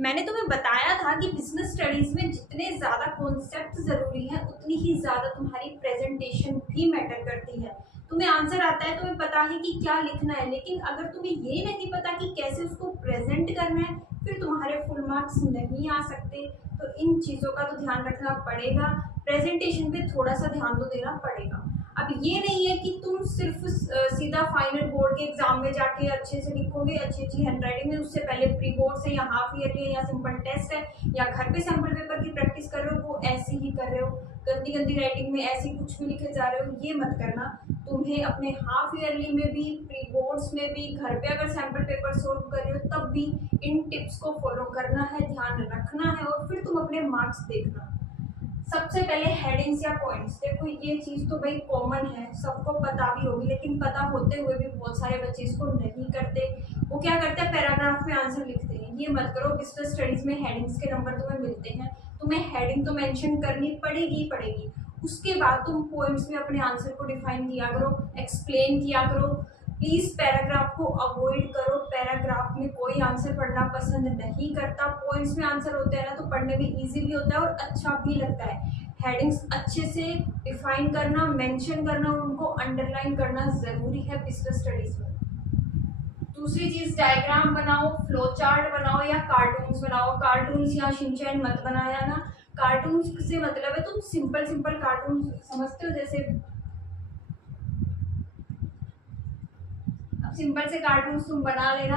मैंने तुम्हें बताया था कि बिजनेस स्टडीज में जितने ज़्यादा कॉन्सेप्ट ज़रूरी हैं उतनी ही ज़्यादा तुम्हारी प्रेजेंटेशन भी मैटर करती है। तुम्हें आंसर आता है, तुम्हें पता है कि क्या लिखना है, लेकिन अगर तुम्हें ये नहीं पता कि कैसे उसको प्रेजेंट करना है, फिर तुम्हारे फुल मार्क्स नहीं आ सकते। तो इन चीज़ों का तो ध्यान रखना पड़ेगा। प्रेजेंटेशन पे थोड़ा सा ध्यान तो देना पड़ेगा। अब ये नहीं है कि तुम सिर्फ सीधा फाइनल बोर्ड के एग्जाम में जाके अच्छे से लिखोगे अच्छी अच्छी हैंडराइटिंग में, उससे पहले प्री बोर्ड से या हाफ ईयरली है या सिंपल टेस्ट है या घर पे सैम्पल पेपर की प्रैक्टिस कर रहे हो, वो ऐसे ही कर रहे हो, गंदी गंदी राइटिंग में ऐसे कुछ भी लिखे जा रहे हो, ये मत करना। तुम्हें अपने हाफ ईयरली में भी, प्री बोर्ड्स में भी, घर पे अगर सैम्पल पेपर सोल्व कर रहे हो तब भी इन टिप्स को फॉलो करना है, ध्यान रखना है और फिर तुम अपने मार्क्स देखना। सबसे पहले हेडिंग्स या पॉइंट्स, देखो ये चीज तो भाई कॉमन है, सबको पता भी होगी, लेकिन पता होते हुए भी बहुत सारे बच्चे इसको नहीं करते। वो क्या करते हैं, पैराग्राफ में आंसर लिखते हैं। ये मत करो। बिजनेस स्टडीज में हेडिंग्स के नंबर तुम्हें मिलते हैं, तुम्हें हेडिंग तो मेंशन करनी पड़ेगी। उसके बाद तुम पॉइंट्स में अपने आंसर को डिफाइन किया करो, एक्सप्लेन किया करो। प्लीज पैराग्राफ को अवॉइड करो। पैराग्राफ में कोई आंसर पढ़ना पसंद नहीं करता। पॉइंट्स में आंसर होते हैं ना, तो पढ़ने में इजी भी होता है और अच्छा भी लगता है। हेडिंग्स अच्छे से डिफाइन करना, मेंशन करना और उनको अंडरलाइन करना जरूरी है बिजनेस स्टडीज में। दूसरी चीज, डायग्राम बनाओ, फ्लो चार्ट बनाओ या कार्टून्स बनाओ। कार्टून्स या शिनचैन मत बनाया ना। कार्टून्स से मतलब है तुम सिंपल सिंपल कार्टून समझते हो, जैसे सिंपल से कार्टून्स तुम बना लेना,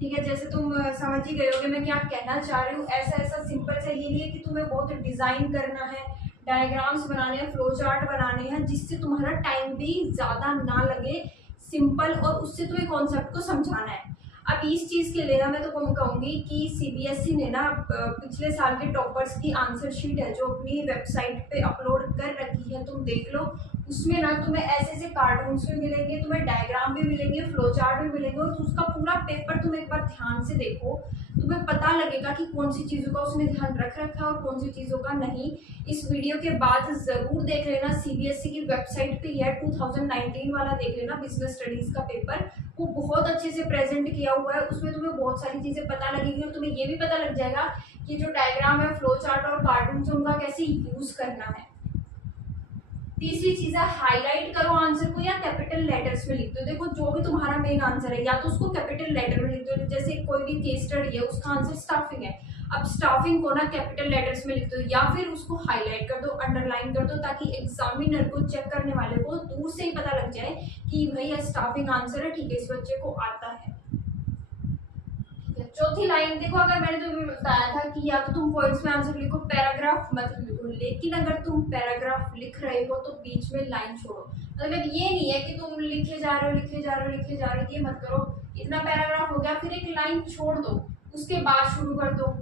ठीक है। जैसे तुम समझ ही गए होगे मैं क्या कहना चाह रही हूँ। ऐसा ऐसा सिंपल से, ये नहीं है कि तुम्हें बहुत डिजाइन करना है, डायग्राम्स बनाने हैं, फ्लो चार्ट बनाने हैं, जिससे तुम्हारा टाइम भी ज्यादा ना लगे। सिंपल और उससे तुम्हें कॉन्सेप्ट को समझाना है। अब इस चीज के लिए ना मैं तो कहूंगी कि सीबीएसई ने ना पिछले साल के टॉपर्स की आंसर शीट है जो अपनी वेबसाइट पे अपलोड कर रखी है, तुम देख लो। उसमें ना तुम्हें ऐसे ऐसे कार्टून्स भी मिलेंगे, तुम्हें डायग्राम भी मिलेंगे, फ्लो चार्ट भी मिलेंगे और उसका पूरा पेपर तुम एक बार ध्यान से देखो, तुम्हें पता लगेगा कि कौन सी चीजों का उसने ध्यान रख रखा है और कौन सी चीजों का नहीं। इस वीडियो के बाद जरूर देख लेना, सीबीएसई की वेबसाइट पे है 2019 वाला देख लेना बिजनेस स्टडीज का पेपर। वो बहुत अच्छे से प्रेजेंट किया हुआ है, उसमें तुम्हें बहुत सारी चीजें पता लगेगी और तुम्हें ये भी पता लग जाएगा कि जो डायग्राम है, फ्लो चार्ट और कार्टून है उनका कैसे यूज करना है। तीसरी चीज है, हाईलाइट करो आंसर को या कैपिटल लेटर्स में लिख दो। देखो जो भी तुम्हारा मेन आंसर है या तो उसको कैपिटल लेटर में लिख दो, जैसे कोई भी केस स्टडी है उसका आंसर स्टाफिंग है, अब स्टाफिंग को ना कैपिटल लेटर्स में लिख दो या फिर उसको हाईलाइट कर दो, अंडरलाइन कर दो, ताकि एग्जामिनर को, चेक करने वाले को दूर से ही पता लग जाए कि भाई ये स्टाफिंग आंसर है, ठीक है, इस बच्चे को आता है। चौथी लाइन देखो, अगर मैंने तुम्हें बताया था कि या तो तुम पॉइंट्स में आंसर लिखो, पैराग्राफ मत लिखो, लेकिन अगर तुम पैराग्राफ लिख रहे हो तो बीच में लाइन छोड़ो। मतलब ये नहीं है कि तुम लिखे जा रहे हो, ये मत करो। इतना पैराग्राफ हो गया, फिर एक लाइन छोड़ दो, उसके बाद शुरू कर दो।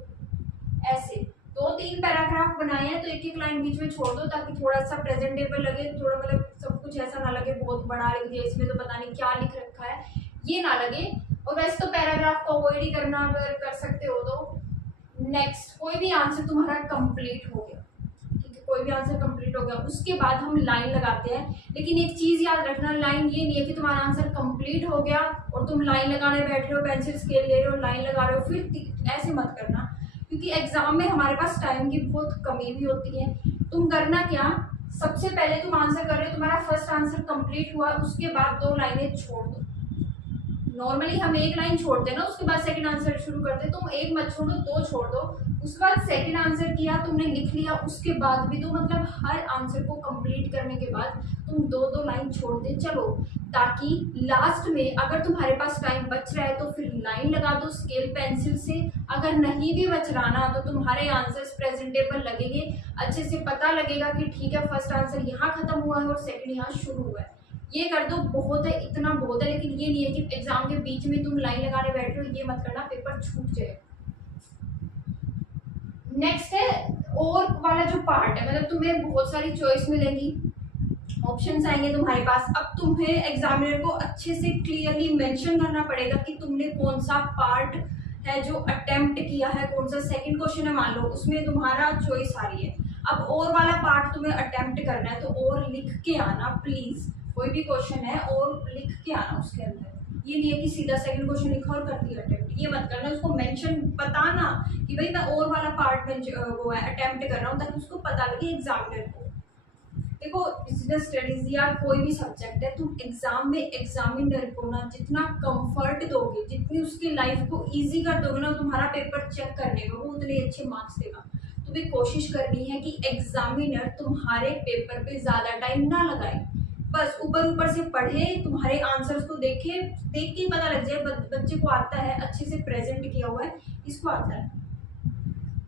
ऐसे 2-3 पैराग्राफ बनाए हैं तो एक एक लाइन बीच में छोड़ दो, ताकि थोड़ा सा प्रेजेंटेबल लगे, थोड़ा मतलब सब कुछ ऐसा ना लगे बहुत बड़ा लिख दिया, इसमें तो पता नहीं क्या लिख रखा है, ये ना लगे। और वैसे तो पैराग्राफ को अवॉइड ही करना अगर कर सकते हो तो। नेक्स्ट, कोई भी आंसर तुम्हारा कंप्लीट हो गया, ठीक है, कोई भी आंसर कंप्लीट हो गया, उसके बाद हम लाइन लगाते हैं। लेकिन एक चीज याद रखना, लाइन ये नहीं है कि तुम्हारा आंसर कंप्लीट हो गया और तुम लाइन लगाने बैठ रहे हो, पेंसिल स्केल ले रहे हो, लाइन लगा रहे हो, फिर ऐसे मत करना, क्योंकि एग्जाम में हमारे पास टाइम की बहुत कमी भी होती है। तुम करना क्या, सबसे पहले तुम आंसर कर रहे हो, तुम्हारा फर्स्ट आंसर कंप्लीट हुआ, उसके बाद 2 लाइनें छोड़ दो। नॉर्मली हम एक लाइन छोड़ते हैं ना, उसके बाद सेकंड आंसर शुरू करते हैं, तुम एक मत छोड़ो, 2 छोड़ दो। उसके बाद सेकंड आंसर किया, तुमने लिख लिया, उसके बाद भी तो मतलब हर आंसर को कंप्लीट करने के बाद तुम 2-2 लाइन छोड़ते चलो, ताकि लास्ट में अगर तुम्हारे पास टाइम बच रहा है तो फिर लाइन लगा दो स्केल पेंसिल से। अगर नहीं भी बच रहा ना तो तुम्हारे आंसर्स प्रेजेंटेबल लगेंगे, अच्छे से पता लगेगा कि ठीक है फर्स्ट आंसर यहाँ खत्म हुआ है और सेकंड यहाँ शुरू हुआ है। ये कर दो, बहुत है, इतना बहुत है। लेकिन ये नहीं है कि एग्जाम के बीच में तुम लाइन लगाने बैठ रहे हो, ये मत करना, पेपर छूट जाए। नेक्स्ट है और वाला जो पार्ट है, मतलब तुम्हें बहुत सारी चॉइस मिलेंगी, ऑप्शंस आएंगे तुम्हारे पास। अब तुम्हें एग्जामिनर को अच्छे से क्लियरली मेंशन करना पड़ेगा कि तुमने कौन सा पार्ट है जो अटेम्प्ट किया है, कौन सा सेकंड क्वेश्चन है मान लो, उसमें तुम्हारा चॉइस आ रही है। अब और वाला पार्ट तुम्हें अटेम्प्ट करना है तो और लिख के आना प्लीज, कोई भी क्वेश्चन है और लिख के आना उसके अंदर। ये नहीं है कि सीधा सेकंड क्वेश्चन लिखा और कर दिया अटेम्प्ट, ये मत करना। उसको मेंशन बताना कि भाई मैं और वाला पार्ट में वो है अटेम्प्ट कर रहा हूँ, ताकि उसको पता लगे एग्जामिनर को। देखो बिजनेस स्टडीज या कोई भी सब्जेक्ट है, तुम एग्जाम में एग्जामिनर को ना जितना कंफर्ट दोगे, जितनी उसकी लाइफ को इजी कर दोगे ना तुम्हारा पेपर चेक करने का, वो उतने अच्छे मार्क्स देगा। तुम्हें कोशिश करनी है कि एग्जामिनर तुम्हारे पेपर पे ज़्यादा टाइम ना लगाए, बस ऊपर ऊपर से पढ़े, तुम्हारे आंसर्स को देखे, देख के ही पता लग जाए बच्चे को आता है, अच्छे से प्रेजेंट किया हुआ है, इसको आता है।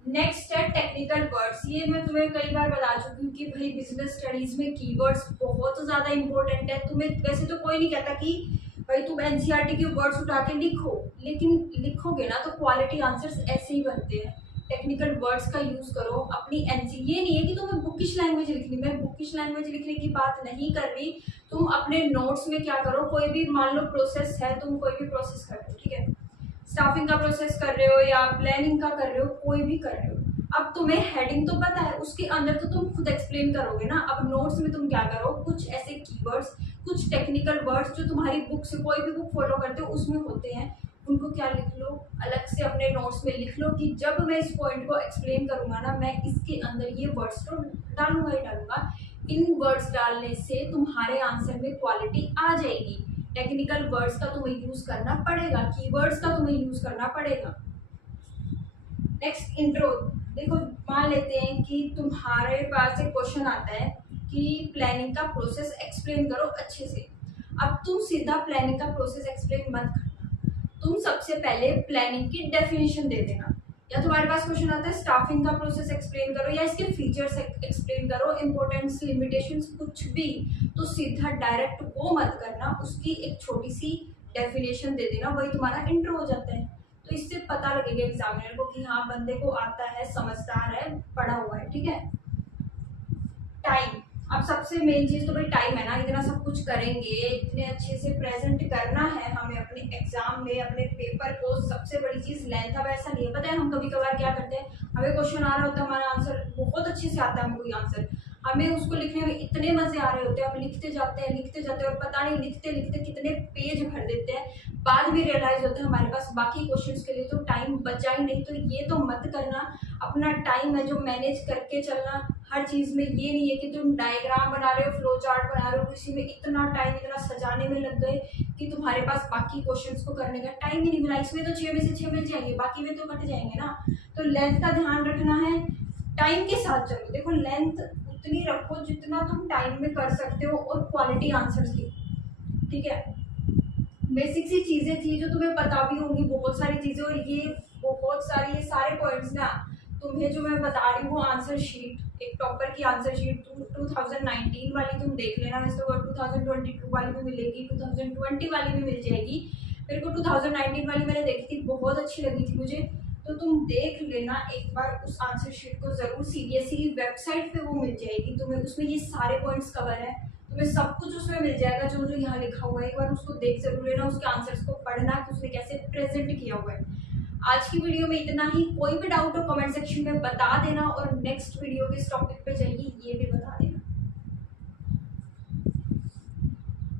नेक्स्ट है टेक्निकल वर्ड्स। ये मैं तुम्हें कई बार बता चुकी हूँ कि भाई बिजनेस स्टडीज में कीवर्ड्स बहुत ज़्यादा इंपॉर्टेंट है। तुम्हें वैसे तो कोई नहीं कहता कि भाई तुम एनसीईआरटी के वर्ड्स उठा के लिखो, लेकिन लिखोगे ना तो क्वालिटी आंसर्स ऐसे ही बनते हैं। टेक्निकल वर्ड्स का यूज़ करो अपनी एनसी। ये नहीं है कि तुम्हें बुकिश लैंग्वेज लिखनी, मैं बुकिश लैंग्वेज लिखने की बात नहीं कर रही। तुम अपने नोट्स में क्या करो, कोई भी मान लो प्रोसेस है, तुम कोई भी प्रोसेस कर रहे हो, ठीक है, स्टाफिंग का प्रोसेस कर रहे हो या प्लानिंग का कर रहे हो, कोई भी कर रहे हो, अब तुम्हें हेडिंग तो पता है, उसके अंदर तो तुम खुद एक्सप्लेन करोगे ना। अब नोट्स में तुम क्या करो, कुछ ऐसे कीवर्ड्स, कुछ टेक्निकल वर्ड्स जो तुम्हारी बुक से, कोई भी बुक फॉलो करते हो उसमें होते हैं, उनको क्या लिख लो, अलग से अपने नोट्स में लिख लो कि जब मैं इस पॉइंट को एक्सप्लेन करूंगा ना, मैं इसके अंदर ये वर्ड्स तो डालूंगा ही डालूंगा। इन वर्ड्स डालने से तुम्हारे आंसर में क्वालिटी आ जाएगी। टेक्निकल वर्ड्स का तुम्हें यूज करना पड़ेगा, कीवर्ड्स का तुम्हें यूज करना पड़ेगा। Next intro. देखो मान लेते हैं कि तुम्हारे पास एक क्वेश्चन आता है कि प्लानिंग का प्रोसेस एक्सप्लेन करो अच्छे से। अब तुम सीधा प्लानिंग का प्रोसेस एक्सप्लेन मत करना, तुम सबसे पहले प्लानिंग की डेफिनेशन दे देना। या तुम्हारे पास क्वेश्चन आता है स्टाफिंग का प्रोसेस एक्सप्लेन करो या इसके फीचर्स एक्सप्लेन करो, इंपॉर्टेंस, लिमिटेशंस, कुछ भी, तो सीधा डायरेक्ट वो मत करना, उसकी एक छोटी सी डेफिनेशन दे देना, वही तुम्हारा इंट्रो हो जाता है। तो इससे पता लगेगा एग्जामिनर को कि हाँ बंदे को आता है, समझदार है, पढ़ा हुआ है, ठीक है। टाइम, अब सबसे मेन चीज तो भाई टाइम है ना। इतना सब कुछ करेंगे, इतने अच्छे से प्रेजेंट करना है हमें अपने एग्जाम में, अपने पेपर को, सबसे बड़ी चीज लेंथ। अब ऐसा नहीं है, पता है हम कभी कभार क्या करते हैं, हमें क्वेश्चन आ रहा होता है, हमारा आंसर बहुत अच्छे से आता है, हमें कोई आंसर, हमें उसको लिखने में इतने मजे आ रहे होते हैं, हम लिखते जाते हैं लिखते जाते हैं, और पता नहीं लिखते लिखते कितने पेज भर देते हैं, बाद में रियलाइज होता है हमारे पास बाकी क्वेश्चंस के लिए तो टाइम बचा ही नहीं। तो ये तो मत करना, अपना टाइम है जो मैनेज करके चलना हर चीज में। ये नहीं है कि तुम डायग्राम बना रहे हो, फ्लो चार्ट बना रहे हो, इसी में इतना टाइम, इतना सजाने में लग गए कि तुम्हारे पास बाकी क्वेश्चंस को करने का टाइम ही नहीं मिला। इसमें तो 6 में से 6 मिल जाएंगे, बाकी में तो कट जाएंगे ना। तो लेंथ का ध्यान रखना है, टाइम के साथ चलो। देखो लेंथ उतनी रखो जितना तुम टाइम में कर सकते हो, और क्वालिटी आंसर्स की, ठीक है। बेसिक सी चीजें थी जो तुम्हें पता भी होंगी, बहुत सारी चीजें, और ये बहुत सारी, ये सारे पॉइंट्स ना तुम्हें जो मैं बता रही हूँ, आंसर शीट, एक टॉपर की आंसर शीट 2019 वाली तुम देख लेना, वैसे तो 2022 वाली भी मिलेगी, 2020 वाली भी मिल जाएगी। मेरे को 2019 वाली मैंने देखी थी, बहुत अच्छी लगी थी मुझे, तो तुम देख लेना एक बार उस आंसर शीट को जरूर। सीबीएसई की वेबसाइट पे वो मिल जाएगी तुम्हें, उसमें ये सारे पॉइंट्स कवर है, तुम्हें सब कुछ उसमें मिल जाएगा जो जो यहाँ लिखा हुआ है। एक बार उसको देख जरूर लेना, उसके आंसर्स को पढ़ना कि उसने कैसे प्रेजेंट किया हुआ है। आज की वीडियो में इतना ही। कोई भी डाउट हो कमेंट सेक्शन में बता देना, और नेक्स्ट वीडियो किस टॉपिक पे चाहिए ये भी बता